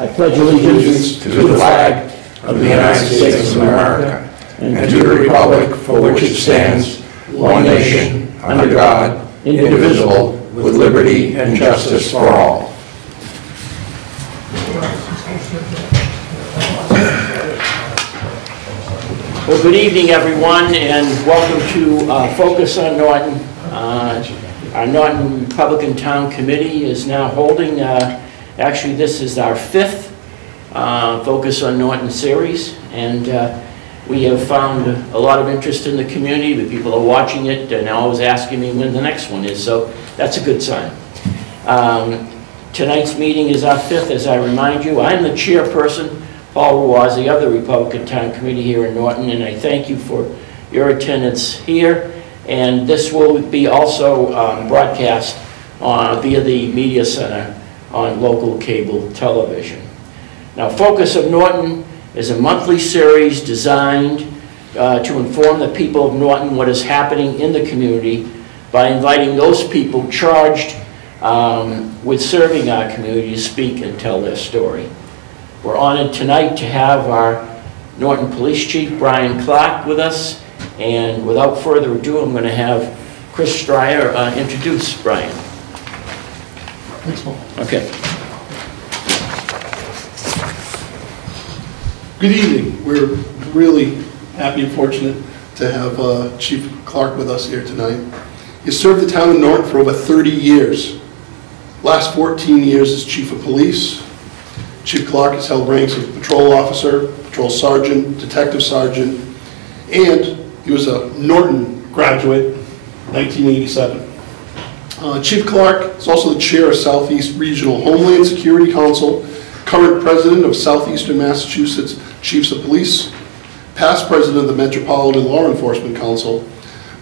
I pledge allegiance to the flag of the United States of America and to the republic for which it stands, one nation, under God, indivisible, with liberty and justice for all. Well, good evening, everyone, and welcome to Focus on Norton. Our Norton Republican Town Committee is now holding, actually this is our fifth Focus on Norton series, and we have found a lot of interest in the community. The people are watching it and always asking me when the next one is, so that's a good sign. Tonight's meeting is our fifth, as I remind you. I'm the chairperson, Paul Ruazzi, of the Republican Town Committee here in Norton, and I thank you for your attendance here. And this will be also broadcast via the Media Center on local cable television. Now, Focus of Norton is a monthly series designed to inform the people of Norton what is happening in the community by inviting those people charged with serving our community to speak and tell their story. We're honored tonight to have our Norton Police Chief, Brian Clark, with us. And without further ado, I'm going to have Chris Stryer introduce Brian. Thanks, Paul. Okay. Good evening. We're really happy and fortunate to have Chief Clark with us here tonight. He served the town of Norton for over 30 years. Last 14 years as Chief of Police. Chief Clark has held ranks of Patrol Officer, Patrol Sergeant, Detective Sergeant, and he was a Norton graduate, 1987. Chief Clark is also the chair of Southeast Regional Homeland Security Council, current president of Southeastern Massachusetts Chiefs of Police, past president of the Metropolitan Law Enforcement Council,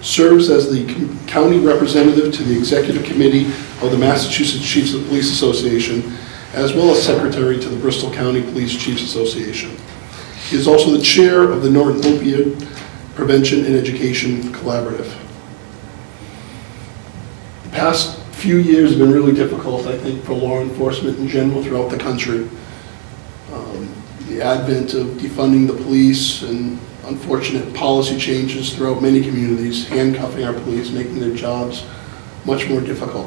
serves as the county representative to the executive committee of the Massachusetts Chiefs of Police Association, as well as secretary to the Bristol County Police Chiefs Association. He is also the chair of the Norton Opioid Prevention and Education Collaborative. The past few years have been really difficult, I think, for law enforcement in general throughout the country. The advent of defunding the police and unfortunate policy changes throughout many communities, handcuffing our police, making their jobs much more difficult.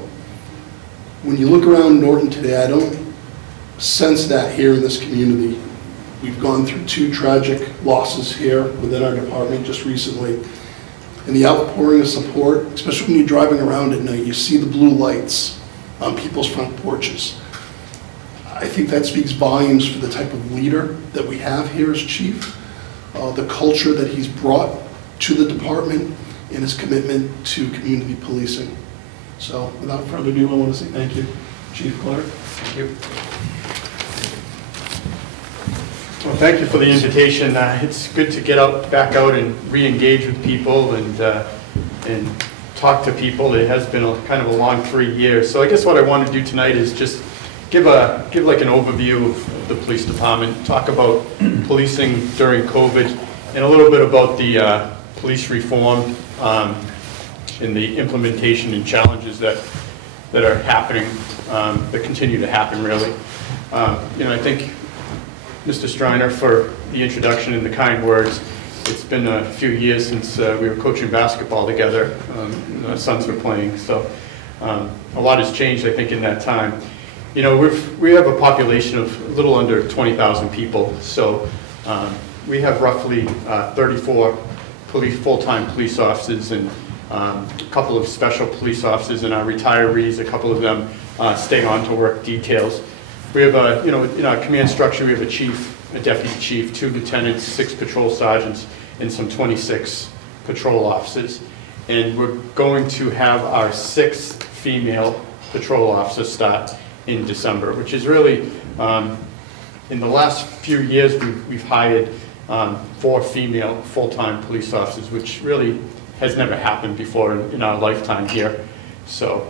When you look around Norton today, I don't sense that here in this community. We've gone through 2 tragic losses here within our department just recently. And the outpouring of support, especially when you're driving around at night, you see the blue lights on people's front porches. I think that speaks volumes for the type of leader that we have here as chief, the culture that he's brought to the department, and his commitment to community policing. So without further ado, I want to say thank you, Chief Clark. Thank you. Well, thank you for the invitation. It's good to get back out and re-engage with people and talk to people. It has been kind of a long 3 years. So I guess what I want to do tonight is just give like an overview of the police department, talk about policing during COVID, and a little bit about the police reform and the implementation and challenges that are happening, that continue to happen, really. I think Mr. Striner for the introduction and the kind words. It's been a few years since we were coaching basketball together. Our sons were playing, so a lot has changed, I think, in that time. We have a population of a little under 20,000 people, so we have roughly 34 full-time police officers and a couple of special police officers, and our retirees, a couple of them stay on to work details. We have in our command structure, we have a chief, a deputy chief, 2 lieutenants, 6 patrol sergeants, and some 26 patrol officers. And we're going to have our 6th female patrol officer start in December, which is really, in the last few years, we've hired 4 female full-time police officers, which really has never happened before in our lifetime here. So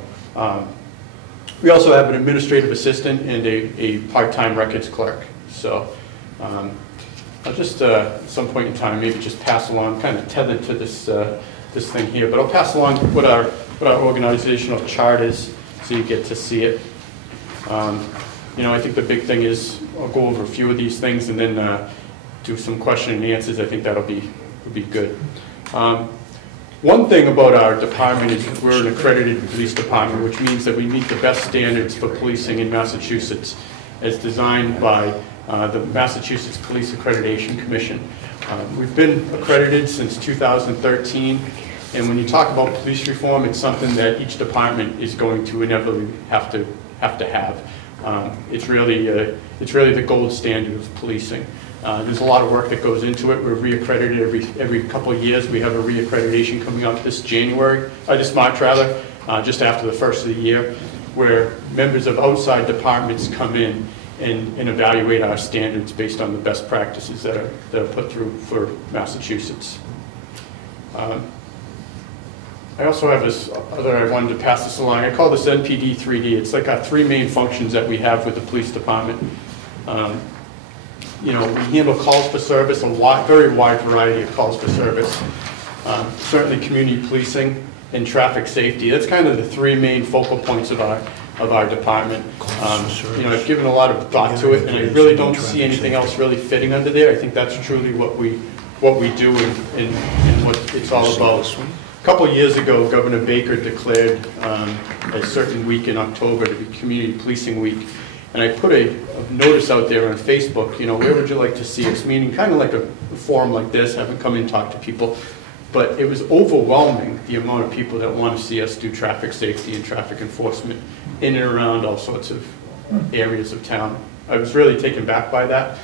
we also have an administrative assistant and a part-time records clerk. So I'll just, at some point in time, maybe just pass along, kind of tethered to this thing here, but I'll pass along what our organizational chart is so you get to see it. you know, I think the big thing is, I'll go over a few of these things and then do some question and answers. I think that'll be good. One thing about our department is we're an accredited police department, which means that we meet the best standards for policing in Massachusetts as designed by the Massachusetts Police Accreditation Commission. We've been accredited since 2013, and when you talk about police reform, it's something that each department is going to inevitably have to have. It's really the gold standard of policing. There's a lot of work that goes into it. We're reaccredited every couple of years. We have a reaccreditation coming up this March rather, just after the first of the year, where members of outside departments come in and evaluate our standards based on the best practices that are put through for Massachusetts. I also have this other, I wanted to pass this along. I call this NPD 3D. It's like our three main functions that we have with the police department. You know, we handle calls for service, very wide variety of calls for service. Certainly community policing and traffic safety. That's kind of the three main focal points of our department. You know, I've given a lot of thought to it, and I really don't see anything else really fitting under there. I think that's truly what we do and what it's all about. A couple of years ago, Governor Baker declared a certain week in October to be Community Policing Week. And I put a notice out there on Facebook, you know, where would you like to see us? Meaning kind of like a forum like this, have them come in and talk to people. But it was overwhelming, the amount of people that want to see us do traffic safety and traffic enforcement in and around all sorts of areas of town. I was really taken back by that.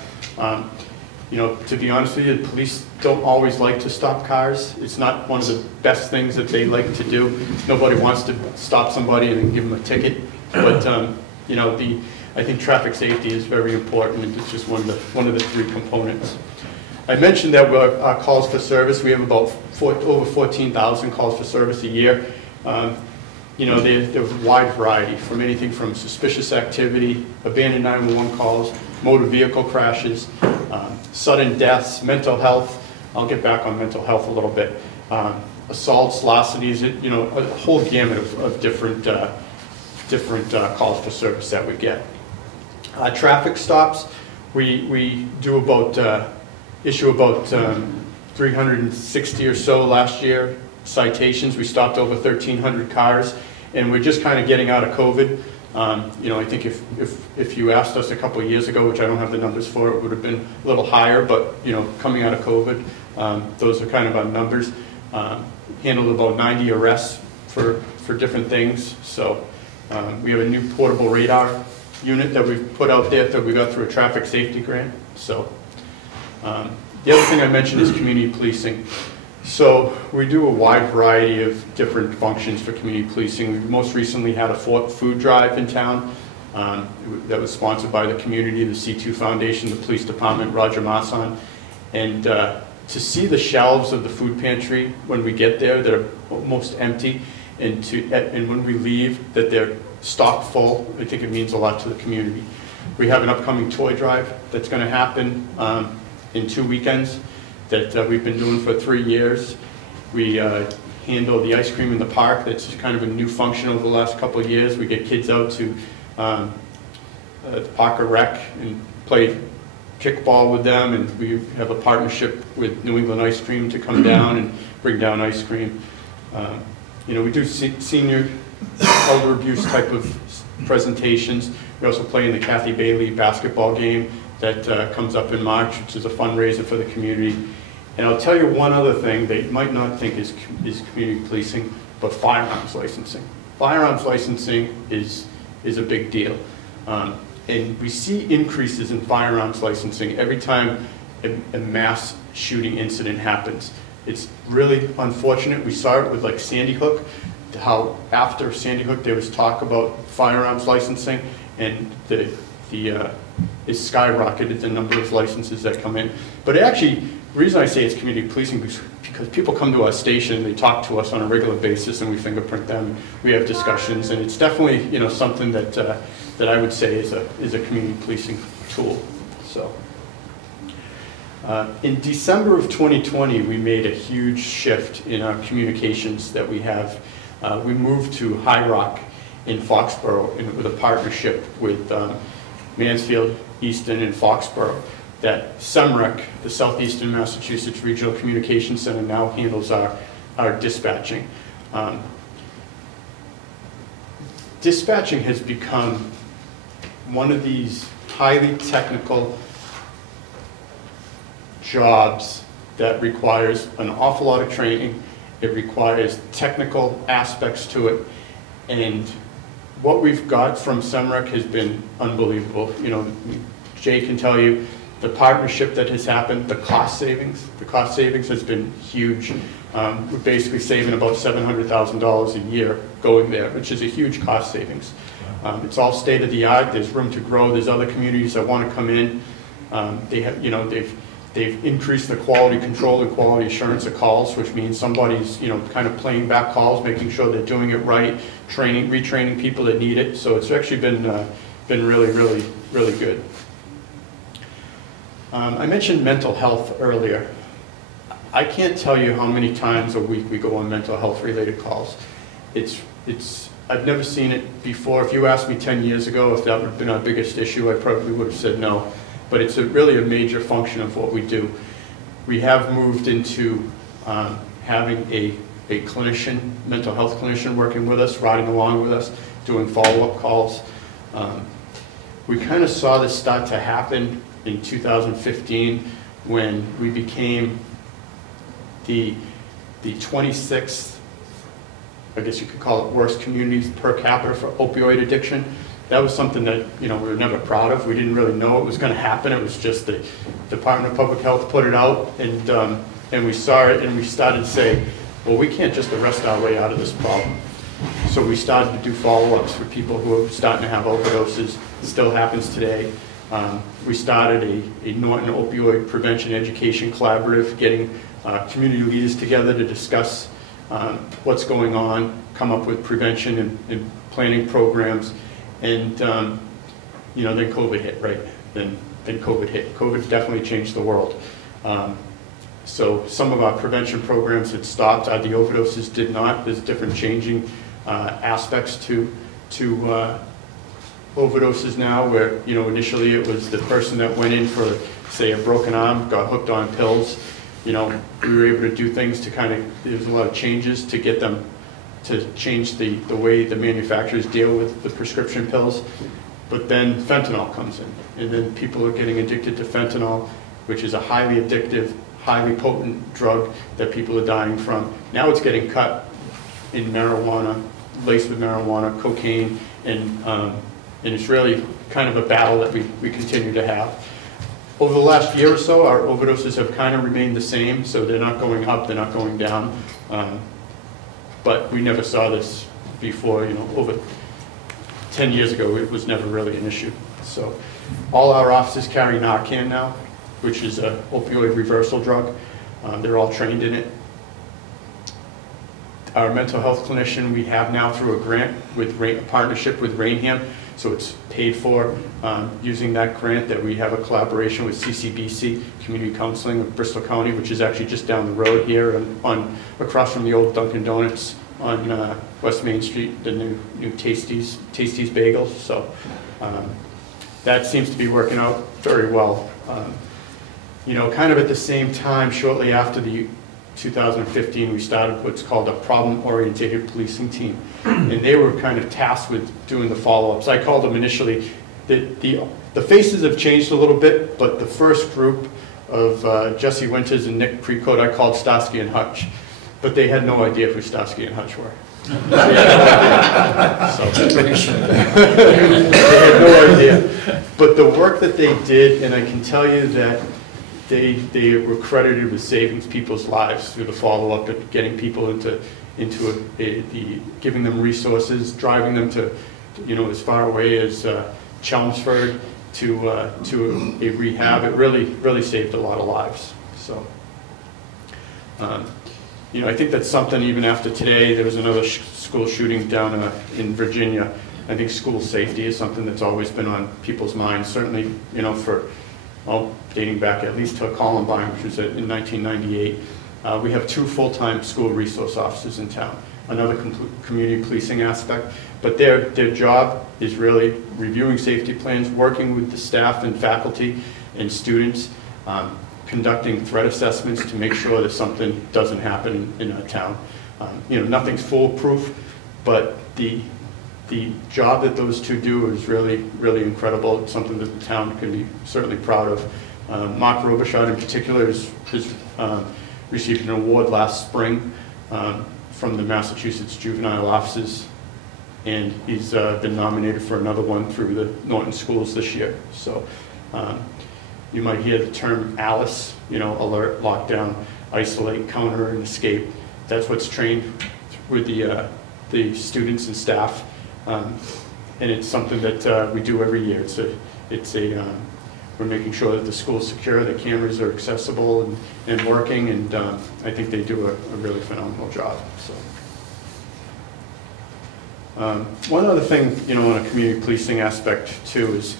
You know, to be honest with you, the police don't always like to stop cars. It's not one of the best things that they like to do. Nobody wants to stop somebody and then give them a ticket. But, you know, I think traffic safety is very important, and it's just one of the three components. I mentioned that our calls for service, we have about over 14,000 calls for service a year. You know, they're a wide variety, from anything from suspicious activity, abandoned 911 calls, motor vehicle crashes, sudden deaths, mental health. I'll get back on mental health a little bit. Assaults, larcenies, you know, a whole gamut of different calls for service that we get. Traffic stops, we do issue about 360 or so last year citations. We stopped over 1,300 cars, and we're just kind of getting out of COVID. You know, I think if you asked us a couple of years ago, which I don't have the numbers for, it would have been a little higher, but, you know, coming out of COVID, those are kind of our numbers. Handled about 90 arrests for different things. So we have a new portable radar unit that we've put out there that we got through a traffic safety grant. So the other thing I mentioned is community policing. So we do a wide variety of different functions for community policing. We most recently had a food drive in town that was sponsored by the community, the C2 Foundation, the police department, Roger Masson. And to see the shelves of the food pantry when we get there that are almost empty, and when we leave that they're stocked full, I think it means a lot to the community. We have an upcoming toy drive that's going to happen in 2 weekends that we've been doing for 3 years. We handle the ice cream in the park. That's kind of a new function over the last couple of years. We get kids out to the Parker Rec and play kickball with them, and we have a partnership with New England Ice Cream to come down and bring down ice cream. You know, we do senior elder abuse type of presentations. We also play in the Kathy Bailey basketball game that comes up in March, which is a fundraiser for the community. And I'll tell you one other thing that you might not think is community policing, but firearms licensing. Firearms licensing is a big deal. And we see increases in firearms licensing every time a mass shooting incident happens. It's really unfortunate. We saw it with like Sandy Hook, how after Sandy Hook there was talk about firearms licensing, and it skyrocketed the number of licenses that come in. But actually, the reason I say it's community policing is because people come to our station, they talk to us on a regular basis, and we fingerprint them. We have discussions, and it's definitely, you know, something that that I would say is a community policing tool. So. In December of 2020, we made a huge shift in our communications that we have. We moved to High Rock in Foxborough with a partnership with Mansfield, Easton, and Foxborough, that SEMREC, the Southeastern Massachusetts Regional Communications Center, now handles our dispatching. Dispatching has become one of these highly technical jobs that requires an awful lot of training. It requires technical aspects to it, and what we've got from SEMREC has been unbelievable. You know, Jay can tell you the partnership that has happened, the cost savings has been huge. We're basically saving about $700,000 a year going there, which is a huge cost savings. It's all state of the art. There's room to grow. There's other communities that want to come in. They have, you know, they've increased the quality control and quality assurance of calls, which means somebody's, you know, kind of playing back calls, making sure they're doing it right, training, retraining people that need it. So it's actually been really, really, really good. I mentioned mental health earlier. I can't tell you how many times a week we go on mental health related calls. I've never seen it before. If you asked me 10 years ago if that would have been our biggest issue, I probably would have said no. But it's really a major function of what we do. We have moved into having a clinician, mental health clinician working with us, riding along with us, doing follow-up calls. We kind of saw this start to happen in 2015 when we became the 26th, I guess you could call it, worst communities per capita for opioid addiction. That was something that, you know, we were never proud of. We didn't really know it was going to happen. It was just the Department of Public Health put it out, and we saw it, and we started to say, well, we can't just arrest our way out of this problem. So we started to do follow-ups for people who are starting to have overdoses. It still happens today. We started a Norton Opioid Prevention Education Collaborative, getting community leaders together to discuss what's going on, come up with prevention and planning programs. And, you know, then COVID hit, right? Then COVID hit. COVID definitely changed the world. So some of our prevention programs had stopped. The overdoses did not. There's different changing aspects to overdoses now, where, you know, initially it was the person that went in for, say, a broken arm, got hooked on pills. You know, we were able to do things to kind of, there's a lot of changes to get them to change the way the manufacturers deal with the prescription pills. But then fentanyl comes in, and then people are getting addicted to fentanyl, which is a highly addictive, highly potent drug that people are dying from. Now it's getting cut in marijuana, laced with marijuana, cocaine, and it's really kind of a battle that we continue to have. Over the last year or so, our overdoses have kind of remained the same, so they're not going up, they're not going down. But we never saw this before. You know, over 10 years ago, it was never really an issue. So all our officers carry Narcan now, which is an opioid reversal drug. They're all trained in it. Our mental health clinician we have now through a grant with a partnership with Rainham. So it's paid for using that grant that we have a collaboration with CCBC, Community Counseling of Bristol County, which is actually just down the road here across from the old Dunkin' Donuts on West Main Street, the new Tasties Bagels. So that seems to be working out very well. You know, kind of at the same time, shortly after the 2015, we started what's called a problem-oriented policing team. And they were kind of tasked with doing the follow-ups. I called them initially, the faces have changed a little bit, but the first group of Jesse Winters and Nick Precoat, I called Starsky and Hutch. But they had no idea who Starsky and Hutch were. They had no idea. But the work that they did, and I can tell you that they were credited with saving people's lives through the follow-up and getting people into giving them resources, driving them to, you know, as far away as Chelmsford to a rehab. It really saved a lot of lives. So, you know, I think that's something even after today. There was another school shooting down in Virginia. I think school safety is something that's always been on people's minds. Certainly, you know, well, dating back at least to Columbine, which was in 1998. We have 2 full-time school resource officers in town. another community policing aspect. But their job is really reviewing safety plans, working with the staff and faculty and students, conducting threat assessments to make sure that something doesn't happen in our town. You know, nothing's foolproof, but the job that those two do is really, really incredible. It's something that the town can be certainly proud of. Mark Robichaud in particular has received an award last spring from the Massachusetts Juvenile Offices, and he's been nominated for another one through the Norton Schools this year. So you might hear the term ALICE, you know, alert, lockdown, isolate, counter, and escape. That's what's trained with the students and staff, and it's something that we do every year. We're making sure that the school's secure, the cameras are accessible and working, and I think they do a really phenomenal job. So, one other thing, you know, on a community policing aspect too is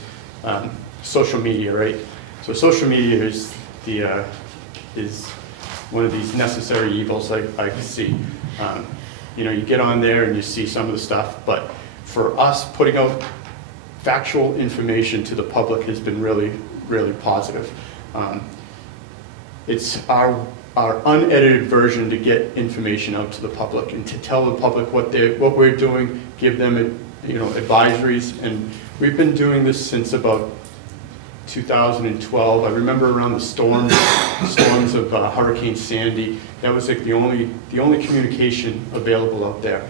social media, right? So social media is one of these necessary evils I see. You know, you get on there and you see some of the stuff, but for us, putting out factual information to the public has been really, really positive. It's our unedited version to get information out to the public and to tell the public what we're doing, give them, you know, advisories, and we've been doing this since about 2012. I remember around the storms of Hurricane Sandy. That was like the only communication available out there,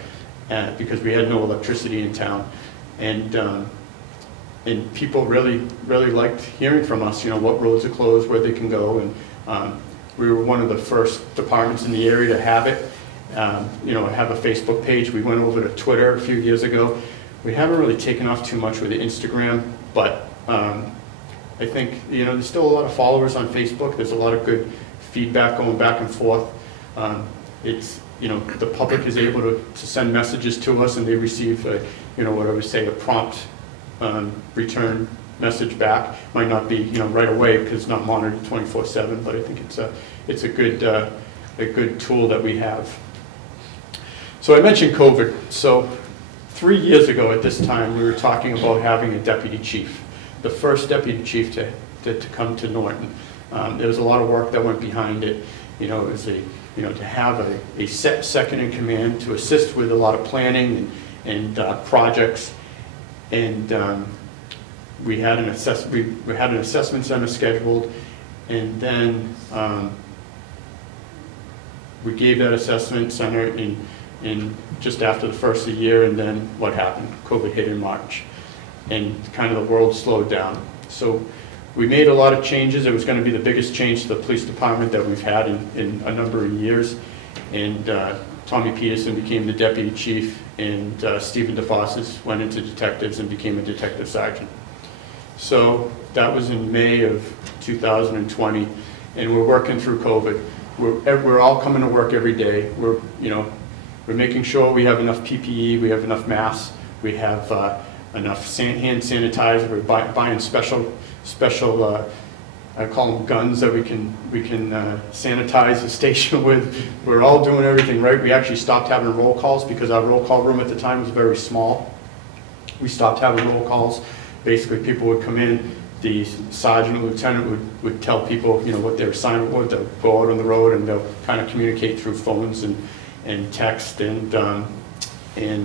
because we had no electricity in town, and people really liked hearing from us. You know, what roads are closed, where they can go, and we were one of the first departments in the area to have it. You know, have a Facebook page. We went over to Twitter a few years ago. We haven't really taken off too much with the Instagram, but I think, you know, there's still a lot of followers on Facebook. There's a lot of good feedback going back and forth. It's, you know, the public is able to send messages to us, and they receive, you know, what I would say, a prompt return message back. Might not be, you know, right away because it's not monitored 24/7, but I think it's a good tool that we have. So I mentioned COVID. So 3 years ago at this time, we were talking about having a deputy chief, the first deputy chief to come to Norton. There was a lot of work that went behind it. You know, it was to have a second in command to assist with a lot of planning and projects, and we had an assessment center scheduled, and then we gave that assessment center in just after the first of the year, and then what happened? COVID hit in March, and kind of the world slowed down. So we made a lot of changes. It was going to be the biggest change to the police department that we've had in a number of years, and Tommy Peterson became the deputy chief, and Stephen DeFossis went into detectives and became a detective sergeant. So that was in May of 2020, and we're working through COVID. We're all coming to work every day. We're making sure we have enough PPE, we have enough masks, we have enough hand sanitizer. We're buying special I call them guns that we can sanitize the station with. We're all doing everything right. We actually stopped having roll calls because our roll call room at the time was very small. We stopped having roll calls. Basically, people would come in, the sergeant or lieutenant would tell people, you know, what their assignment was. They'll go out on the road and they'll kind of communicate through phones and text and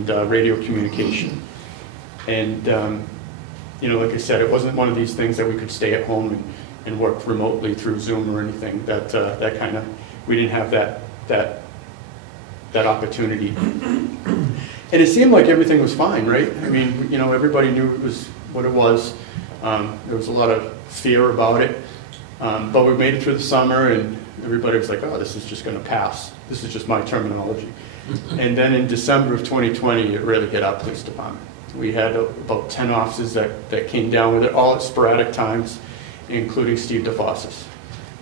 radio communication. And you know, like I said, it wasn't one of these things that we could stay at home and work remotely through Zoom or anything. That kind of, we didn't have that opportunity. And it seemed like everything was fine, right? I mean, you know, everybody knew it was what it was. There was a lot of fear about it, but we made it through the summer, and everybody was like, "Oh, this is just going to pass." This is just my terminology. And then in December of 2020, it really hit our police department. We had about 10 officers that came down with it, all at sporadic times, including Steve DeFossis,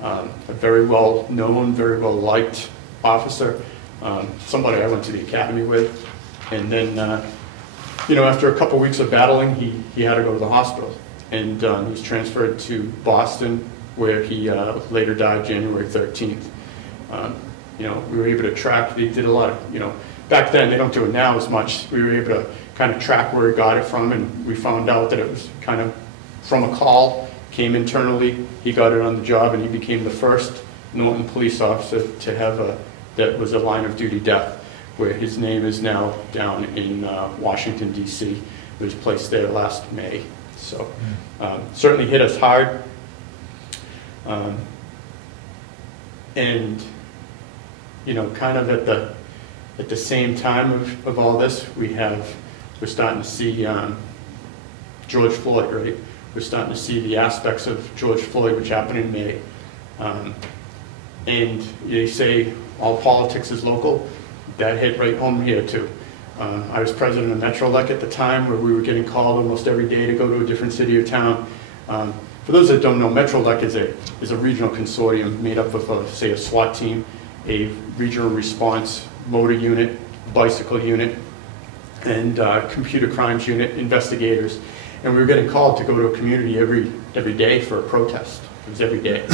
a very well known, very well liked officer, somebody I went to the academy with. And then, you know, after a couple weeks of battling, he had to go to the hospital, and he was transferred to Boston, where he later died January 13th. You know, we were able to track, they did a lot of, you know, back then, they don't do it now as much. We were able to kind of track where he got it from, and we found out that it was kind of from a call, came internally, he got it on the job, and he became the first Norton police officer to have that was a line of duty death, where his name is now down in Washington, D.C. It was placed there last May. So certainly hit us hard. And, you know, kind of at the same time of all this, we're starting to see George Floyd, right? We're starting to see the aspects of George Floyd, which happened in May. And they say all politics is local. That hit right home here too. I was president of Metrolec at the time, where we were getting called almost every day to go to a different city or town. For those that don't know, Metrolec is a regional consortium made up of, say, a SWAT team, a regional response motor unit, bicycle unit, and computer crimes unit investigators. And we were getting called to go to a community every day for a protest. It was every day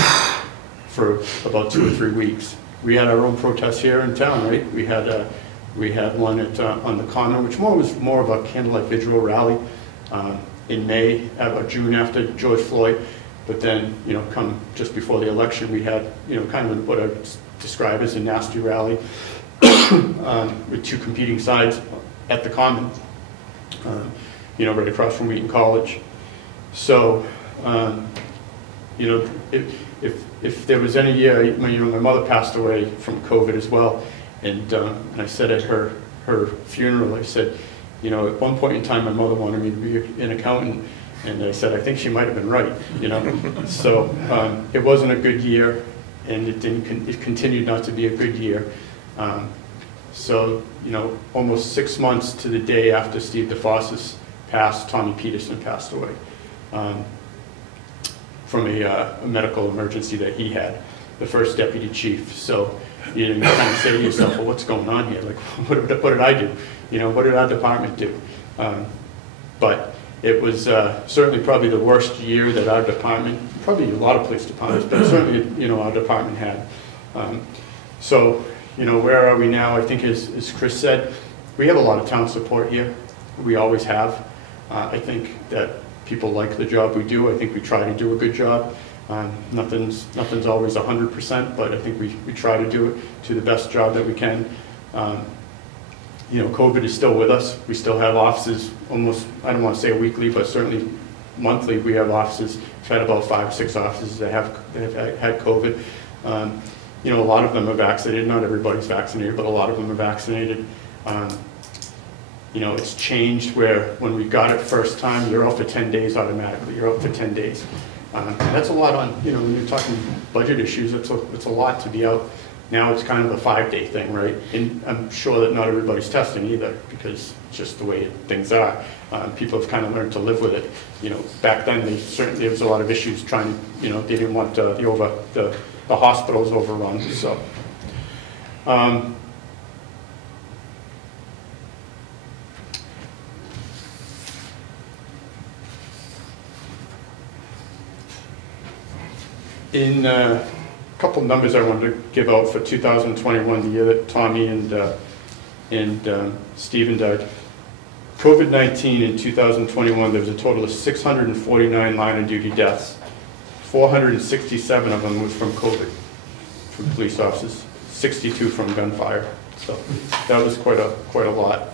for about 2 or 3 weeks. We had our own protests here in town, right? We had one on the Common, which was more of a candlelight vigil rally in May, June after George Floyd. But then, you know, come just before the election, we had, you know, kind of what I would describe as a nasty rally with 2 competing sides at the Common, you know, right across from Wheaton College. So, you know, if there was any year, you know, my mother passed away from COVID as well, and I said at her funeral, I said, you know, at one point in time, my mother wanted me to be an accountant, and I said, I think she might have been right, you know. So it wasn't a good year, and it continued not to be a good year. So, you know, almost 6 months to the day after Steve DeFossis passed, Tommy Peterson passed away from a medical emergency that he had, the first deputy chief. So you know, you kind of say to yourself, well, what's going on here? Like, what did I do? You know, what did our department do? But it was certainly probably the worst year that our department, probably a lot of police departments, but certainly, you know, our department had. So, you know, where are we now? I think as Chris said, we have a lot of town support here. We always have. I think that people like the job we do. I think we try to do a good job. Nothing's always 100%, but I think we try to do it to the best job that we can. You know, COVID is still with us. We still have offices almost, I don't want to say weekly, but certainly monthly we have offices. We've had about 5 or 6 offices that have had COVID. You know, a lot of them are vaccinated. Not everybody's vaccinated, but a lot of them are vaccinated. You know, it's changed where when we got it first time, you're out for 10 days automatically. You're out for 10 days. And that's a lot on, you know, when you're talking budget issues, it's a lot to be out. Now it's kind of a 5-day thing, right? And I'm sure that not everybody's testing either, because it's just the way things are. People have kind of learned to live with it. You know, back then there was a lot of issues trying to, you know, they didn't want the hospitals overrun, so. In a couple numbers I wanted to give out for 2021, the year that Tommy and Stephen died. COVID-19 in 2021, there was a total of 649 line of duty deaths. 467 of them was from COVID, from police officers, 62 from gunfire. So that was quite a lot.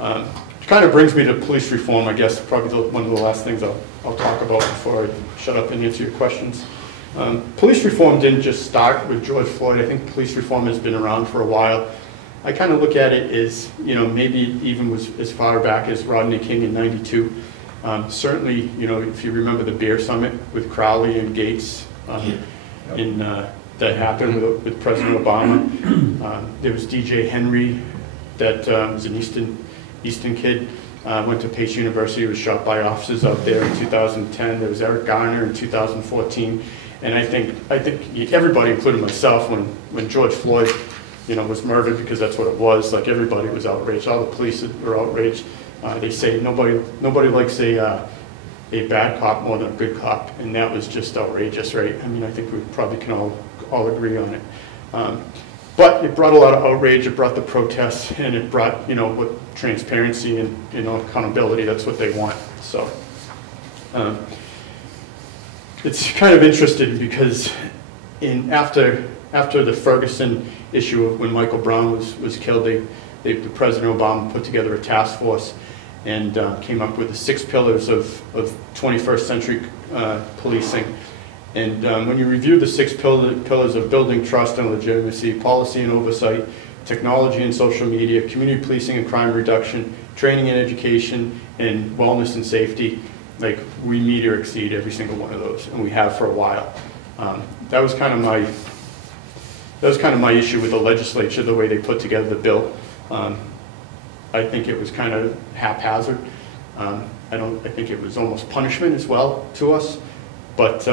It kind of brings me to police reform, I guess, probably one of the last things I'll talk about before I shut up and answer your questions. Police reform didn't just start with George Floyd. I think police reform has been around for a while. I kind of look at it as, you know, maybe even was as far back as Rodney King in '92. Certainly, you know, if you remember the beer summit with Crowley and Gates that happened with President Obama. There was DJ Henry that was an Easton kid. Went to Pace University, was shot by officers out there in 2010. There was Eric Garner in 2014. And I think everybody, including myself, when George Floyd, you know, was murdered, because that's what it was, like everybody was outraged. All the police were outraged. They say nobody likes a bad cop more than a good cop, and that was just outrageous, right? I mean, I think we probably can all agree on it. But it brought a lot of outrage, it brought the protests, and it brought, you know, what transparency and, you know, accountability. That's what they want. So it's kind of interesting because after the Ferguson issue of when Michael Brown was killed, President Obama put together a task force and came up with the 6 pillars of 21st century policing. And when you review the 6 pillars of building trust and legitimacy, policy and oversight, technology and social media, community policing and crime reduction, training and education, and wellness and safety, like we meet or exceed every single one of those, and we have for a while. That was kind of my issue with the legislature, the way they put together the bill. I think it was kind of haphazard. I think it was almost punishment as well to us, but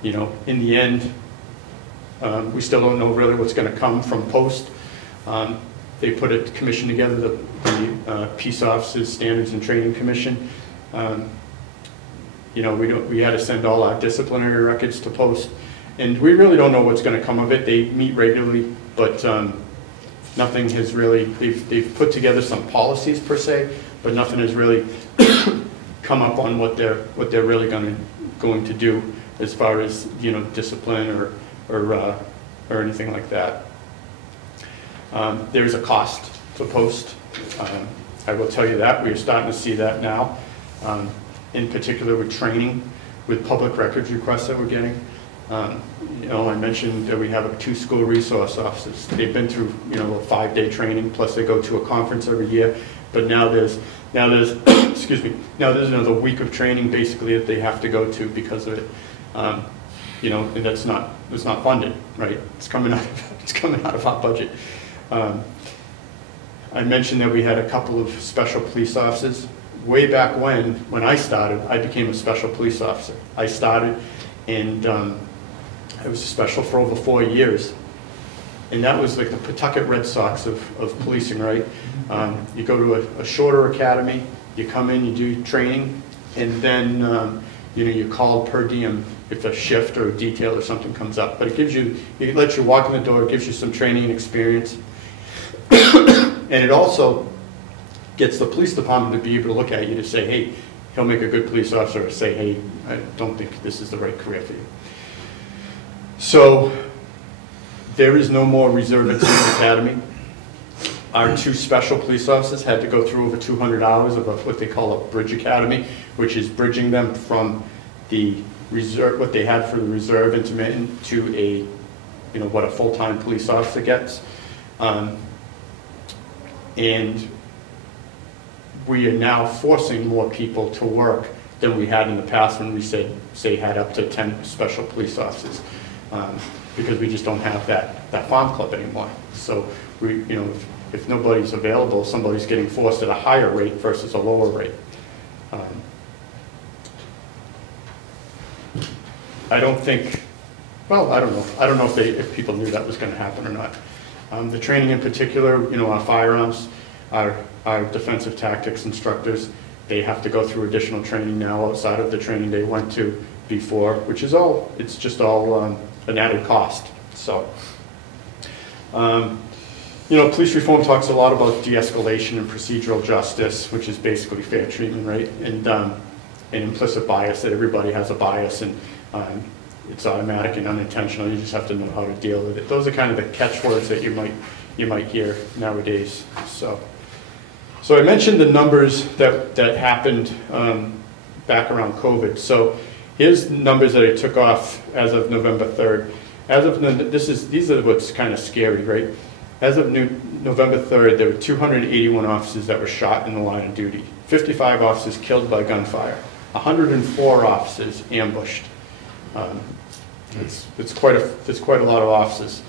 you know, in the end, we still don't know really what's going to come from Post. They put a commission together, the Peace Officers Standards and Training Commission. You know, we had to send all our disciplinary records to Post, and we really don't know what's going to come of it. They meet regularly, but nothing has really. They've put together some policies per se, but nothing has really come up on what they're really going to do as far as, you know, discipline or anything like that. There's a cost to Post. I will tell you that. We are starting to see that now, in particular with training, with public records requests that we're getting. You know, I mentioned that we have 2 school resource officers. They've been through, you know, a 5-day training, plus they go to a conference every year. But now there's excuse me, now there's another week of training basically that they have to go to because of it. You know, and it's not funded, right? It's coming out of our budget. I mentioned that we had a couple of special police officers. Way back when I started, I became a special police officer. I started, and I was a special for over 4 years. And that was like the Pawtucket Red Sox of policing, right? You go to a shorter academy, you come in, you do training, and then you know, you're called per diem if a shift or a detail or something comes up. But it lets you walk in the door, it gives you some training and experience. And it also gets the police department to be able to look at you to say, hey, he'll make a good police officer, or say, hey, I don't think this is the right career for you. So there is no more reserve at State Academy. Our 2 special police officers had to go through over 200 hours of what they call a bridge academy, which is bridging them from the reserve, what they had for the reserve intermittent, to a, you know, what a full-time police officer gets. And we are now forcing more people to work than we had in the past when we say had up to 10 special police officers, because we just don't have that farm club anymore. So we, you know, if nobody's available, somebody's getting forced at a higher rate versus a lower rate. I don't think, well, I don't know. I don't know if people knew that was going to happen or not. The training in particular, you know, our firearms, our defensive tactics instructors, they have to go through additional training now outside of the training they went to before, which is all, it's just all an added cost. So, you know, police reform talks a lot about de-escalation and procedural justice, which is basically fair treatment, right? And an implicit bias, that everybody has a bias, and it's automatic and unintentional. You just have to know how to deal with it. Those are kind of the catchwords that you might hear nowadays. So I mentioned the numbers that happened back around COVID. So here's numbers that I took off as of November 3rd. As of these are what's kind of scary, right? As of November 3rd, there were 281 officers that were shot in the line of duty, 55 officers killed by gunfire, 104 officers ambushed. It's quite a lot of officers.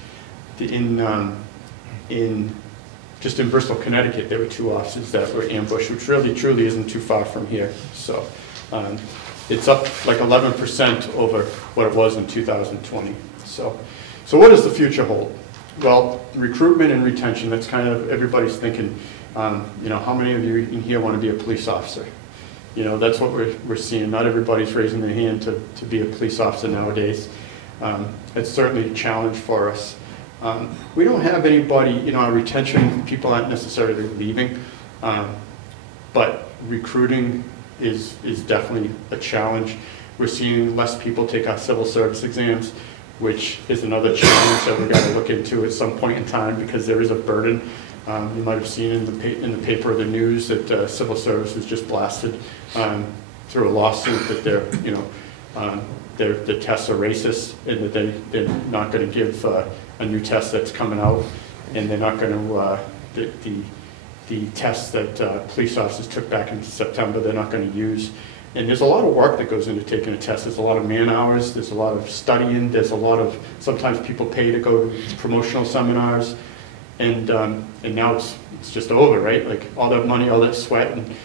Just in Bristol, Connecticut, there were 2 officers that were ambushed, which really truly isn't too far from here. So it's up like 11% over what it was in 2020. So what does the future hold? Well, recruitment and retention, that's kind of everybody's thinking, you know, how many of you in here want to be a police officer? You know, that's what we're seeing. Not everybody's raising their hand to be a police officer nowadays. It's certainly a challenge for us. We don't have anybody, you know, our retention, people aren't necessarily leaving, but recruiting is definitely a challenge. We're seeing less people take our civil service exams, which is another challenge that we've got to look into at some point in time, because there is a burden. You might have seen in the paper or the news that civil service was just blasted through a lawsuit that the tests are racist, and that they're not going to give a new test that's coming out, and they're not going to, the tests that police officers took back in September, they're not going to use. And there's a lot of work that goes into taking a test. There's a lot of man hours, there's a lot of studying, there's a lot of, sometimes people pay to go to promotional seminars, and now it's just over, right? Like all that money, all that sweat, and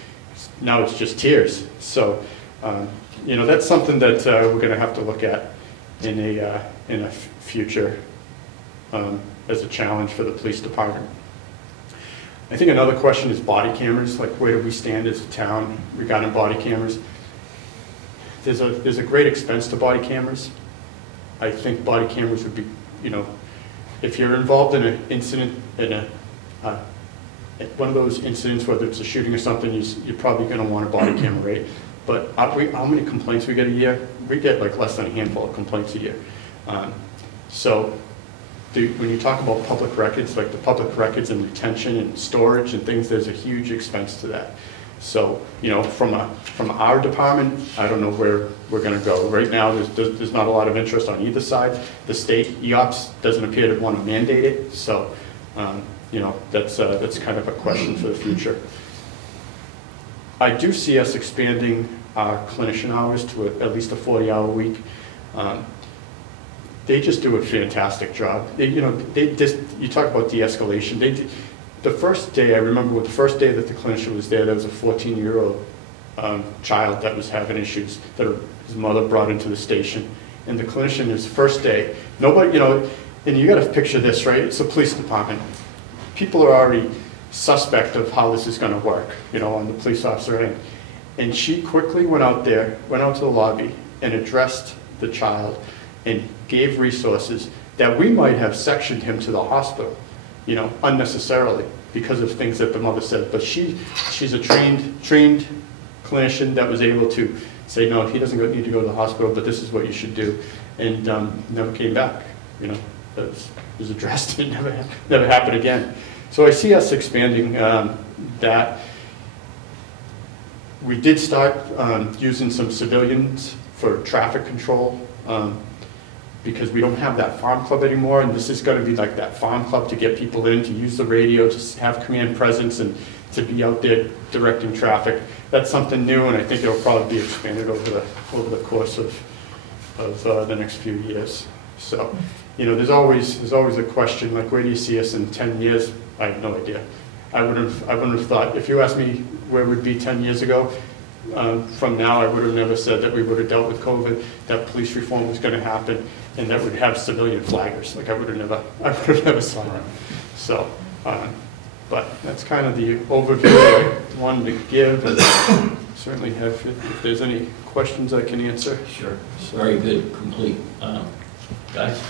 now it's just tears. So, you know, that's something that we're going to have to look at in a future as a challenge for the police department. I think another question is body cameras, like where do we stand as a town regarding body cameras? There's a great expense to body cameras. I think body cameras would be, you know, if you're involved in an incident, in one of those incidents, whether it's a shooting or something, you're probably going to want a body camera, right? But how many complaints we get a year? We get like less than a handful of complaints a year. So when you talk about public records, like the public records and retention and storage and things, there's a huge expense to that. So, you know, from our department, I don't know where we're going to go. Right now, there's not a lot of interest on either side. The state, EOPS, doesn't appear to want to mandate it. So, you know, that's kind of a question for the future. I do see us expanding our clinician hours to at least a 40-hour week. They just do a fantastic job. You talk about de-escalation. The first day, I remember the first day that the clinician was there was a 14-year-old child that was having issues that his mother brought into the station. And the clinician, his first day, nobody, you know, and you got to picture this, right? It's a police department. People are already suspect of how this is going to work, you know, on the police officer end. And she quickly went out to the lobby and addressed the child and gave resources that we might have sectioned him to the hospital, you know, unnecessarily because of things that the mother said. But she's a trained clinician that was able to say, no, he doesn't need to go to the hospital, but this is what you should do, and never came back. You know, it was addressed and never happened again. So I see us expanding that. We did start using some civilians for traffic control because we don't have that farm club anymore, and this is going to be like that farm club to get people in, to use the radio, to have command presence, and to be out there directing traffic. That's something new, and I think it'll probably be expanded over the course of the next few years. So, you know, there's always a question like, where do you see us in 10 years? I have no idea. I wouldn't have thought, if you asked me where we'd be 10 years ago, from now, I would have never said that we would have dealt with COVID, that police reform was going to happen, and that we'd have civilian flaggers. Like I would have never saw that. So, but that's kind of the overview I wanted to give, and certainly have, if there's any questions I can answer. Sure. Very good, complete. Guys?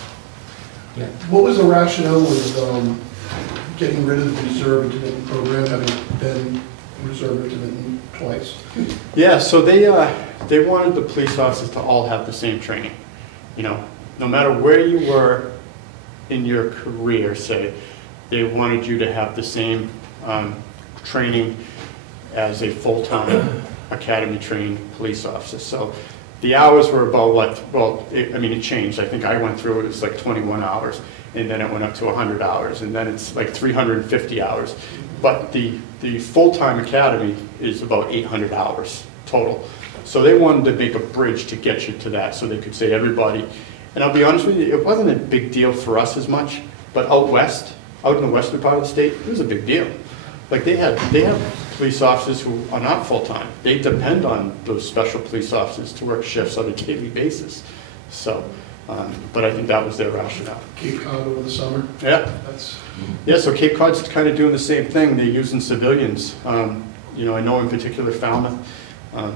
Yeah. What was the rationale with getting rid of the reserve intermittent program, having been reserve intermittent twice? Yeah, so they wanted the police officers to all have the same training. You know, no matter where you were in your career, say, they wanted you to have the same training as a full-time academy-trained police officer. So the hours were about what? Well, it changed. I think I went through it was like 21 hours, and then it went up to 100 hours, and then it's like 350 hours. But the full-time academy is about 800 hours total. So they wanted to make a bridge to get you to that, so they could say everybody. And I'll be honest with you, it wasn't a big deal for us as much, but out west, out in the western part of the state, it was a big deal. Like they have police officers who are not full-time. They depend on those special police officers to work shifts on a daily basis. So, but I think that was their rationale. Cape Cod over the summer? Yeah. Yeah, so Cape Cod's kind of doing the same thing. They're using civilians. You know, I know in particular Falmouth.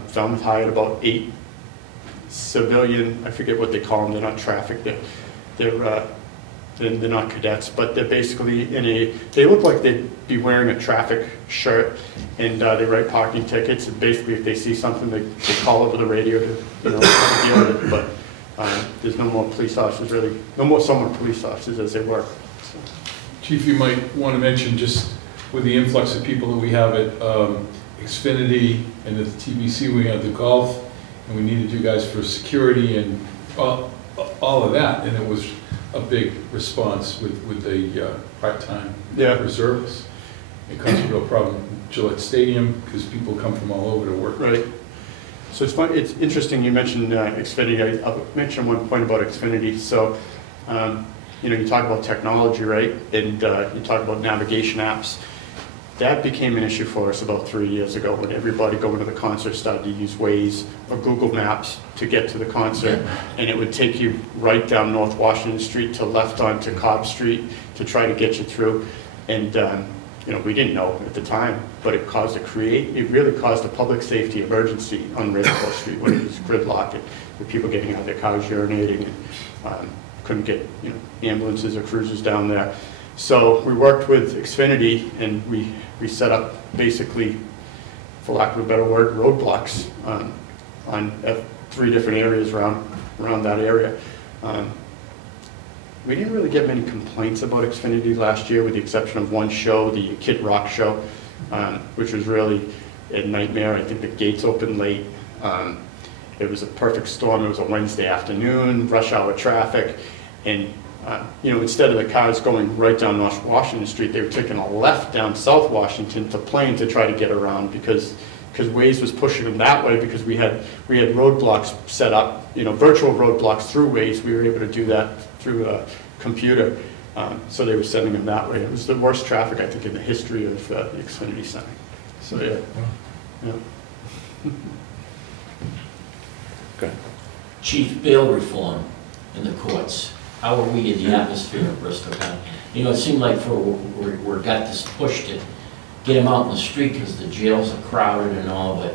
Falmouth hired about 8 civilian, I forget what they call them, they're not traffic, they're They're not cadets, but they're basically they look like they'd be wearing a traffic shirt, and they write parking tickets, and basically if they see something, they call over the radio to, deal with it, but there's no more police officers really, no more summer police officers as they were. So. Chief, you might want to mention, just with the influx of people that we have at Xfinity and at the TBC, we have the golf, and we needed you guys for security and all of that, and it was a big response with the part-time reservists. It caused a real problem at Gillette Stadium because people come from all over to work. Right. So it's fun. It's interesting you mentioned Xfinity. I'll mention one point about Xfinity. So, you talk about technology, right? And you talk about navigation apps. That became an issue for us about 3 years ago when everybody going to the concert started to use Waze or Google Maps to get to the concert. And it would take you right down North Washington Street to left onto Cobb Street to try to get you through. And, we didn't know at the time, but it really caused a public safety emergency on Ravenport Street when it was gridlocked and with people getting out of their cars urinating and couldn't get, ambulances or cruisers down there. So we worked with Xfinity and we set up basically, for lack of a better word, roadblocks on 3 different areas around that area. We didn't really get many complaints about Xfinity last year with the exception of one show, the Kid Rock show, which was really a nightmare. I think the gates opened late. It was a perfect storm. It was a Wednesday afternoon, rush hour traffic, and instead of the cars going right down North Washington Street, they were taking a left down South Washington to Plain to try to get around because Waze was pushing them that way because we had roadblocks set up, virtual roadblocks through Waze. We were able to do that through a computer, so they were sending them that way. It was the worst traffic, I think, in the history of the Xfinity Center. So yeah. Okay. Chief, bail reform in the courts. How are we in the atmosphere of Bristol County? It seemed like we got this push to get them out in the street because the jails are crowded and all, but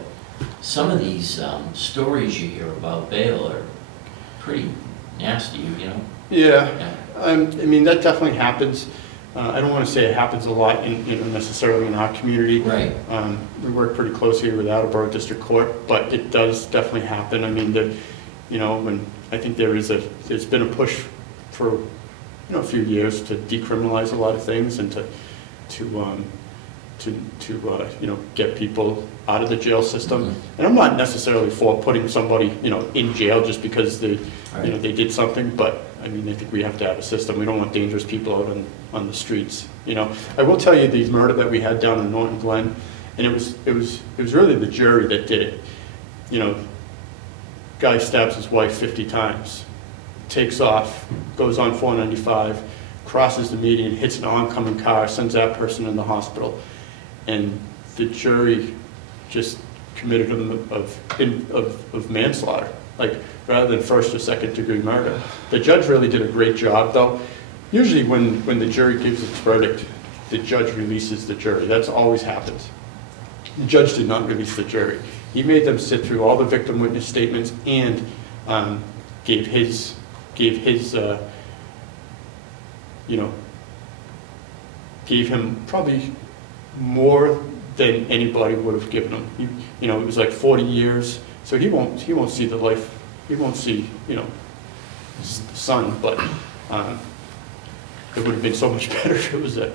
some of these stories you hear about bail are pretty nasty, Yeah. That definitely happens. I don't want to say it happens a lot necessarily in our community. Right. We work pretty closely with Attleboro District Court, but it does definitely happen. When I think there's been a push for a few years to decriminalize a lot of things and to get people out of the jail system. Mm-hmm. And I'm not necessarily for putting somebody in jail just because they did something, but I think we have to have a system. We don't want dangerous people out on the streets. I will tell you the murder that we had down in Norton Glen, and it was really the jury that did it. Guy stabs his wife 50 times, takes off, goes on 495, crosses the median, hits an oncoming car, sends that person in the hospital, and the jury just committed him of manslaughter, rather than first or second degree murder. The judge really did a great job, though. Usually when the jury gives its verdict, the judge releases the jury. That's always happens. The judge did not release the jury. He made them sit through all the victim witness statements and gave him probably more than anybody would have given him. It was like 40 years, so he won't see the life. He won't see the son, but it would have been so much better if it was a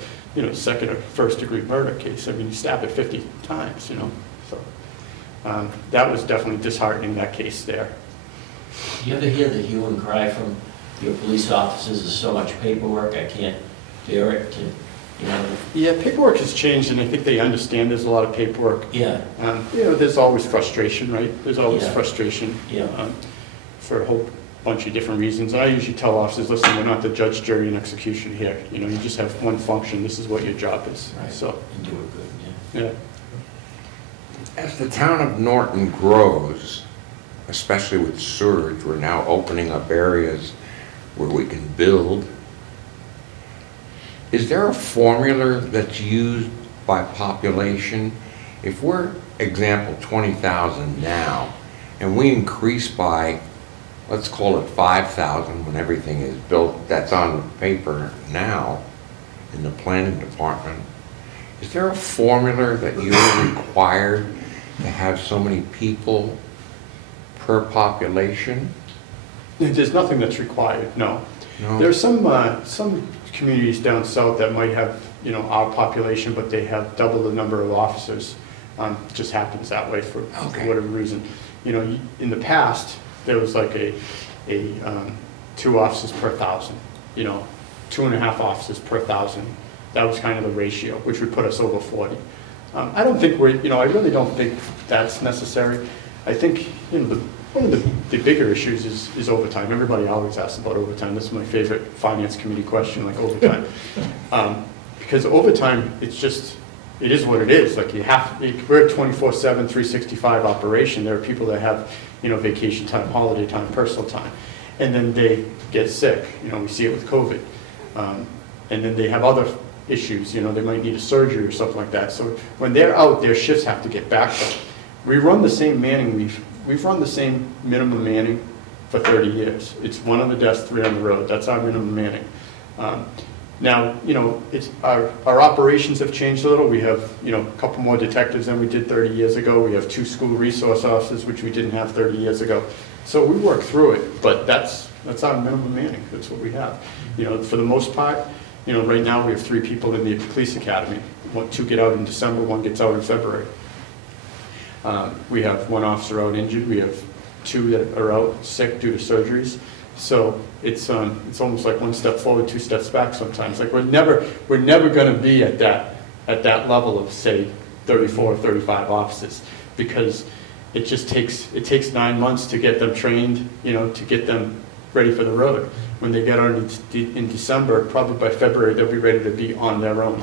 second or first degree murder case. He stabbed it 50 times. So that was definitely disheartening, that case there. Do you ever hear the hue and cry from your police officers? There's so much paperwork, I can't bear it to, Yeah, paperwork has changed, and I think they understand there's a lot of paperwork. Yeah. There's always frustration, right? There's always frustration. Yeah. For a whole bunch of different reasons. I usually tell officers, listen, we're not the judge, jury, and execution here. You just have one function. This is what your job is. Right. So. And do it good, yeah. As the town of Norton grows, especially with sewage, we're now opening up areas where we can build. Is there a formula that's used by population? If we're, example, 20,000 now, and we increase by let's call it 5,000 when everything is built, that's on paper now in the planning department, is there a formula that you're required to have so many people per population? There's nothing that's required, no. No? There's some communities down south that might have, you know, our population, but they have double the number of officers. Just happens that way for whatever reason. You know, in the past, there was like a 2 officers per 1,000, you know, 2.5 officers per 1,000. That was kind of the ratio, which would put us over 40. I don't think we're, you know, I really don't think that's necessary. I think, you know, one of the bigger issues is overtime. Everybody always asks about overtime. This is my favorite finance committee question, like overtime. Because overtime, it's just, it is what it is. Like we're a 24/7, 365 operation. There are people that have, you know, vacation time, holiday time, personal time. And then they get sick. You know, we see it with COVID. And then they have other issues. You know, they might need a surgery or something like that. So when they're out, their shifts have to get backed up. We run the same manning. We've run the same minimum manning for 30 years. It's 1 on the desk, 3 on the road. That's our minimum manning. Now, you know, our operations have changed a little. We have, you know, a couple more detectives than we did 30 years ago. We have 2 school resource officers, which we didn't have 30 years ago. So we work through it, but that's our minimum manning. That's what we have. You know, for the most part, you know, right now we have 3 people in the police academy. 2 get out in December, 1 gets out in February. We have 1 officer out injured. We have 2 that are out sick due to surgeries. So it's almost like 1 step forward, 2 steps back sometimes. Like we're never going to be at that level of, say, 34 or 35 officers, because it just takes 9 months to get them trained, you know, to get them ready for the road. When they get on in December, probably by February they'll be ready to be on their own.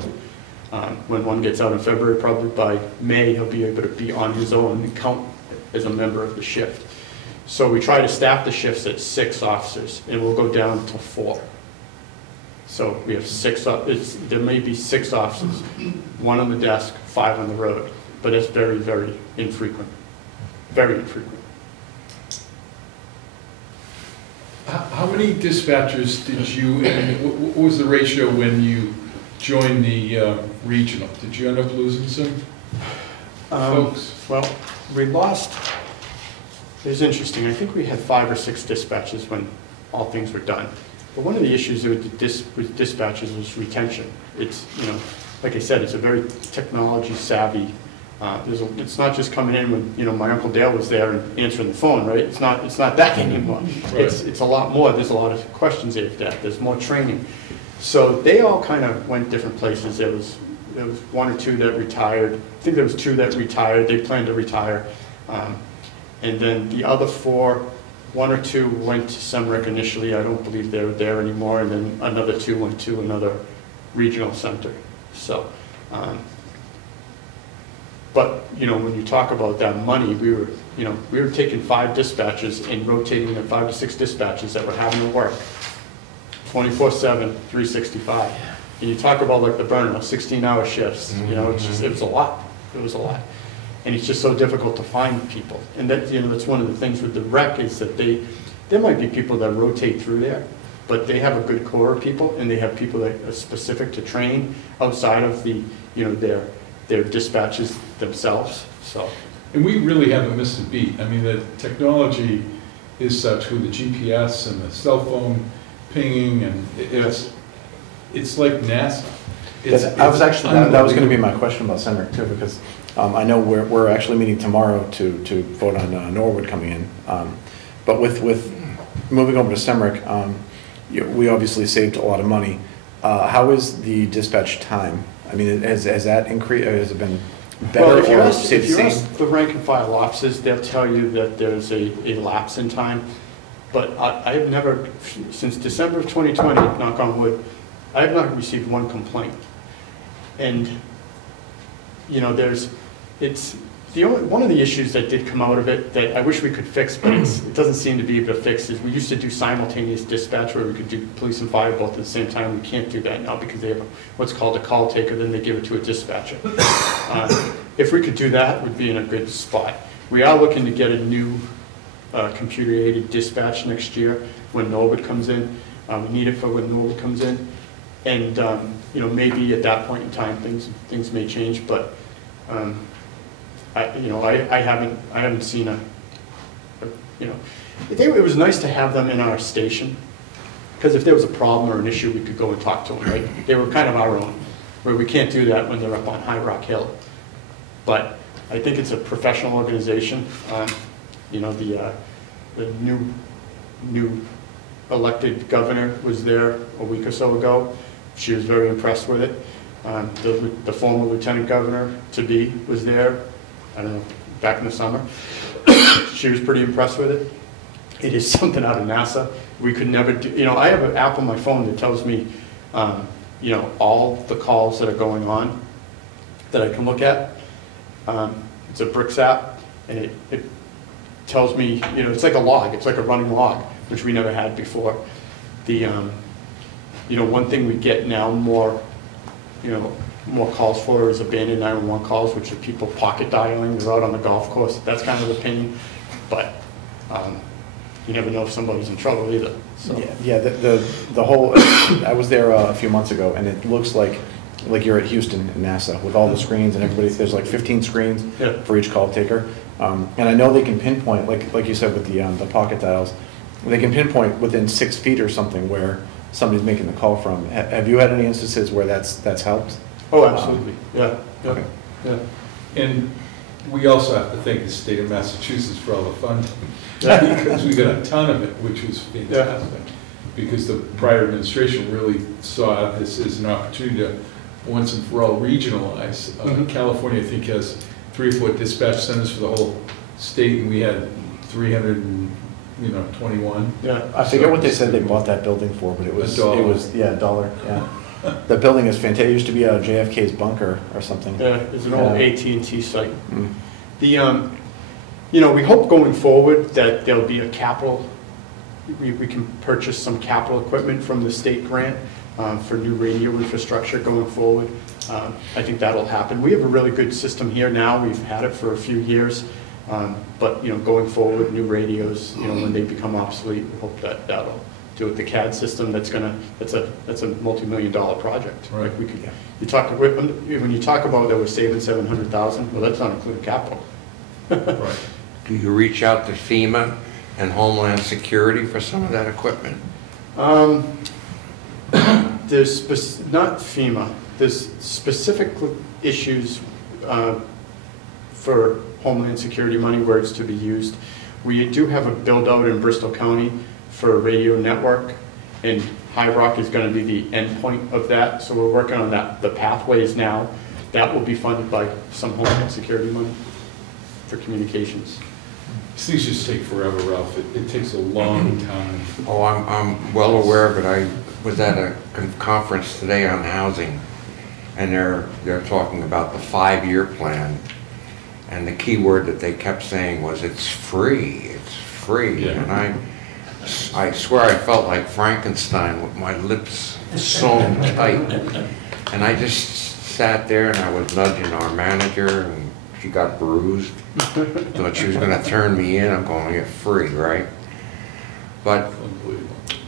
When 1 gets out in February, probably by May he'll be able to be on his own and count as a member of the shift. So we try to staff the shifts at 6 officers, and we'll go down to 4. So we have 6, there may be 6 officers, 1 on the desk, 5 on the road, but it's very, very infrequent, very infrequent. How many dispatchers did you, and what was the ratio when you joined the regional? Did you end up losing some folks? Well, we lost. It was interesting. I think we had 5 or 6 dispatches when all things were done. But one of the issues with dispatches was retention. It's, you know, like I said, it's a very technology savvy. It's not just coming in when, you know, my Uncle Dale was there and answering the phone, right? It's not that anymore. Right. It's a lot more. There's a lot of questions they have to ask. There's more training. So they all kind of went different places. There was 1 or 2 that retired. I think there was 2 that retired. They planned to retire. And then the other 4, 1 or 2 went to Semrick initially. I don't believe they're there anymore. And then another 2 went to another regional center. So, but, you know, when you talk about that money, we were taking 5 dispatches and rotating them, 5 to 6 dispatches that were having to work 24/7, 365. And you talk about like the burnout, 16-hour shifts. You know, it was a lot. It was a lot. And it's just so difficult to find people. And that, you know, that's one of the things with the rec is that there might be people that rotate through there, but they have a good core of people, and they have people that are specific to train outside of the, you know, their dispatches themselves. So. And we really haven't missed a beat. I mean, the technology is such with the GPS and the cell phone pinging, and it's like NASA. I was actually, that was going to be my question about Semrick too, because I know we're actually meeting tomorrow to vote on Norwood coming in. But with moving over to Semrick, we obviously saved a lot of money. How is the dispatch time? I mean, has that increased? Has it been better? Well, if you ask the rank and file officers, they'll tell you that there's a lapse in time. But I have never, since December of 2020, knock on wood, I have not received 1 complaint. And, you know, one of the issues that did come out of it that I wish we could fix, but it doesn't seem to be able to fix, is we used to do simultaneous dispatch where we could do police and fire both at the same time. We can't do that now because they have what's called a call taker, then they give it to a dispatcher. If we could do that, we'd be in a good spot. We are looking to get a new computer-aided dispatch next year when Norwood comes in. We need it for when Norwood comes in. And, you know, maybe at that point in time, things may change, but, I haven't seen you know, it was nice to have them in our station, because if there was a problem or an issue, we could go and talk to them, right? They were kind of our own, where we can't do that when they're up on High Rock Hill. But I think it's a professional organization. You know, the new elected governor was there a week or so ago. She was very impressed with it. The former lieutenant governor, to-be, was there, I don't know, back in the summer. She was pretty impressed with it. It is something out of NASA. We could never do, you know, I have an app on my phone that tells me, you know, all the calls that are going on that I can look at. It's a Bricks app, and it tells me, you know, it's like a log. It's like a running log, which we never had before. The, you know, one thing we get now more calls for is abandoned 911 calls, which are people pocket dialing. They're out on the golf course. That's kind of a pain, but you never know if somebody's in trouble either. So. Yeah. The whole. I was there a few months ago, and it looks like you're at Houston and NASA with all the screens and everybody. There's like 15 screens for each call taker, and I know they can pinpoint, like you said with the pocket dials, they can pinpoint within 6 feet or something where somebody's making the call from. Have you had any instances where that's helped? Oh, absolutely. Yeah. Okay. Yeah. And we also have to thank the state of Massachusetts for all the funding, because we got a ton of it, which was fantastic. Because the prior administration really saw this as an opportunity to once and for all regionalize. California, I think, has 3 or 4 dispatch centers for the whole state, and we had 321. Yeah. I forget what they said they bought that building for, but it was $1. $1. Yeah. The building is fantastic. It used to be JFK's bunker or something. Yeah, it's an old AT&T site. The, you know, we hope going forward that there'll be a capital. We can purchase some capital equipment from the state grant for new radio infrastructure going forward. I think that'll happen. We have a really good system here now. We've had it for a few years, but you know, going forward, new radios, you know, when they become obsolete, we hope that that'll do it. The CAD system, that's a multi-million-dollar project. Right. Like we could, when you talk about that we're saving $700,000, well, that's not including capital. Right. Do you reach out to FEMA and Homeland Security for some of that equipment? There's not FEMA. There's specific issues for Homeland Security money where it's to be used. We do have a build out in Bristol County for a radio network, and High Rock is going to be the end point of that. So we're working on that. The pathways now, that will be funded by some Homeland Security money for communications. These things just take forever, Ralph. It takes a long time. Oh, I'm well aware of it. I was at a conference today on housing, and they're talking about the 5-year plan, and the key word that they kept saying was it's free, it's free. Yeah. And I swear I felt like Frankenstein with my lips sewn tight, and I just sat there and I was nudging our manager, and she got bruised. Thought she was going to turn me in. I'm going to get free, right? But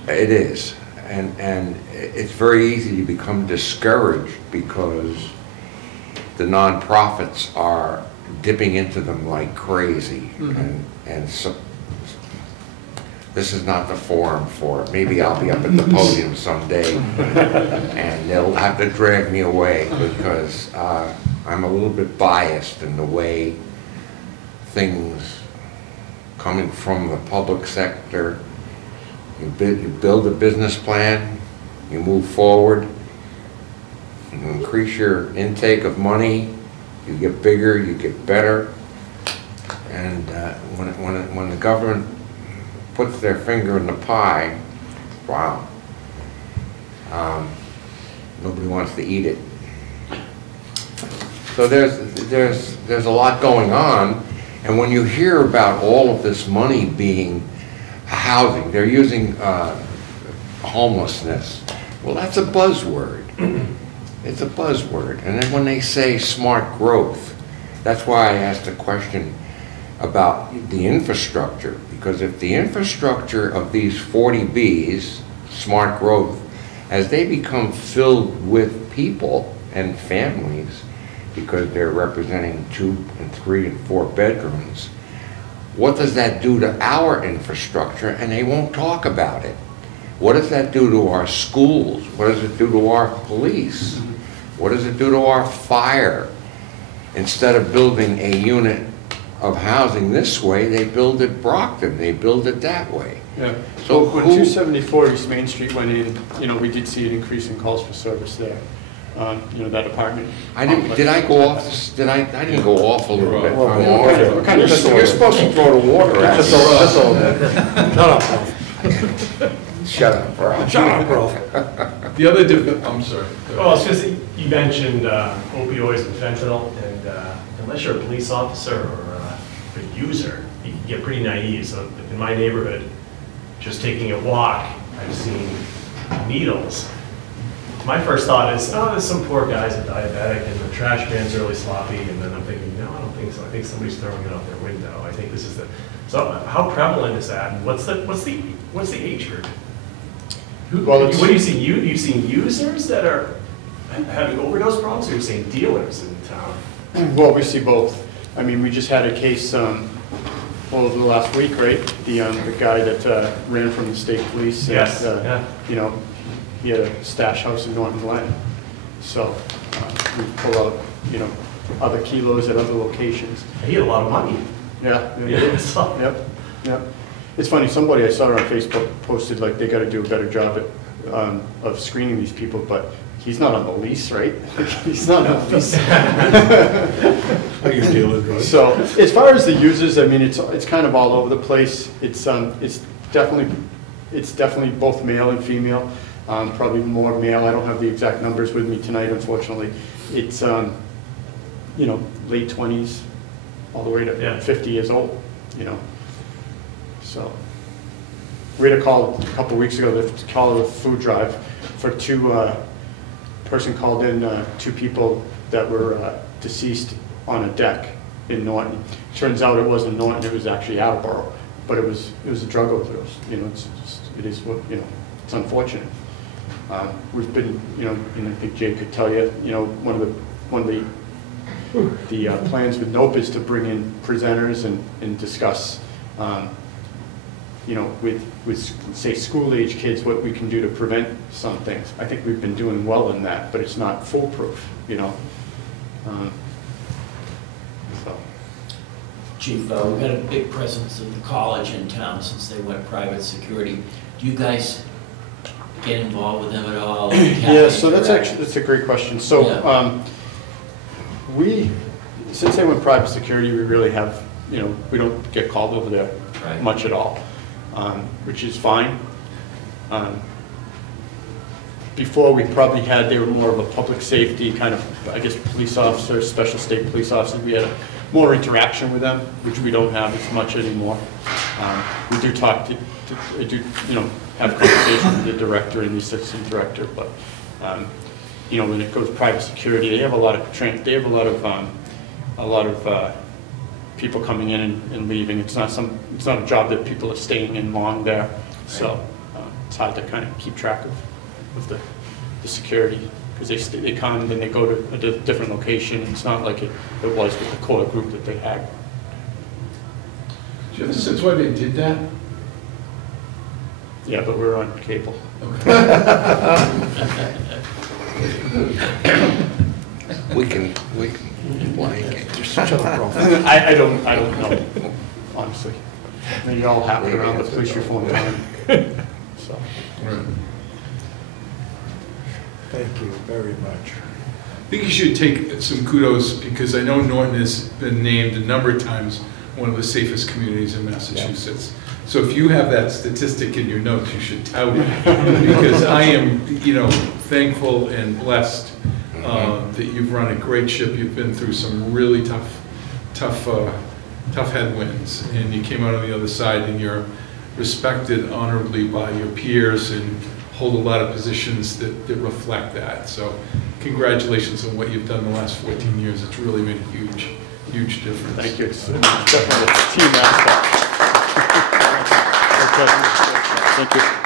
it is, and it's very easy to become discouraged because the nonprofits are dipping into them like crazy, and so this is not the forum for it. Maybe I'll be up at the podium someday, and they'll have to drag me away because I'm a little bit biased in the way things coming from the public sector. You build a business plan, you move forward, you increase your intake of money, you get bigger, you get better, and when the government puts their finger in the pie, wow, nobody wants to eat it. So there's a lot going on, and when you hear about all of this money being housing, they're using homelessness. Well, that's a buzzword. It's a buzzword. And then when they say smart growth, that's why I asked the question, about the infrastructure, because if the infrastructure of these 40 Bs, smart growth, as they become filled with people and families, because they're representing 2 and 3 and 4 bedrooms, what does that do to our infrastructure? And they won't talk about it. What does that do to our schools? What does it do to our police? What does it do to our fire? Instead of building a unit of housing this way, they build it Brockton, they build it that way. Yeah. So When who- 274 East Main Street went in, we did see an increase in calls for service there. That apartment. I didn't, did I go off, I didn't go off a little bit. Well, I'm yeah, off. we're kind of- You're supposed to throw the water at Just me. a little bit. Shut up, Ralph. Shut up, bro. Shut up, Ralph. The other, I'm sorry. Well, I was gonna say, you mentioned opioids and fentanyl, and unless you're a police officer or a user, you can get pretty naive. So in my neighborhood, just taking a walk, I've seen needles. My first thought is, oh, there's some poor guy's a diabetic and the trash man's really sloppy, and then I'm thinking, no, I don't think so. I think somebody's throwing it out their window. I think this is the, so how prevalent is that? And what's the age group? Well, What are you seeing? You've seen users that are having overdose problems, or you're seeing dealers in town? Well, we see both. I mean, we just had a case over the last week, right? The guy that ran from the state police. Yes, And, yeah. He had a stash house in Norton Glen. So we pull out, other kilos at other locations. He had a lot of money. Yeah. Yeah, so- Yep. It's funny, somebody I saw on Facebook posted like they got to do a better job of screening these people, but he's not on the lease, right? He's not on the lease. So as far as the users, I mean, it's kind of all over the place. It's definitely both male and female. Probably more male. I don't have the exact numbers with me tonight, unfortunately. It's late 20s, all the way to 50 years old. So we had a call a couple of weeks ago. The call of a food drive for person called in 2 people that were deceased on a deck in Norton. Turns out it wasn't Norton; it was actually Attleboro. But it was a drug overdose. It's unfortunate. We've been, and I think Jay could tell you, one of the plans with NOPE is to bring in presenters and discuss, with say school-age kids, what we can do to prevent some things. I think we've been doing well in that, but it's not foolproof, So. Chief, we've got a big presence of the college in town since they went private security. Do you guys get involved with them at all? Yeah, so that's a great question. So since they went private security, we really have, we don't get called over there much at all, which is fine. Before we probably they were more of a public safety kind of, I guess, police officers, special state police officers. We had more interaction with them, which we don't have as much anymore. We do talk have conversations with the director and the assistant director, but when it goes private security, they have a lot of people coming in and leaving. It's not a job that people are staying in long there, so it's hard to kind of keep track of the security, because they come and then they go to a different location. It's not like it was with the core group that they had. Do you have a sense why they did that? Yeah, but we're on cable. We can blank. I don't know, honestly. They all happen around the police reform time. So. Right. Thank you very much. I think you should take some kudos, because I know Norton has been named a number of times one of the safest communities in Massachusetts. So if you have that statistic in your notes, you should tout it, because I am, thankful and blessed that you've run a great ship. You've been through some really tough headwinds, and you came out on the other side, and you're respected honorably by your peers and hold a lot of positions that reflect that. So congratulations on what you've done the last 14 years. It's really been huge. huge difference. Thank you. It's definitely a team aspect. Thank you.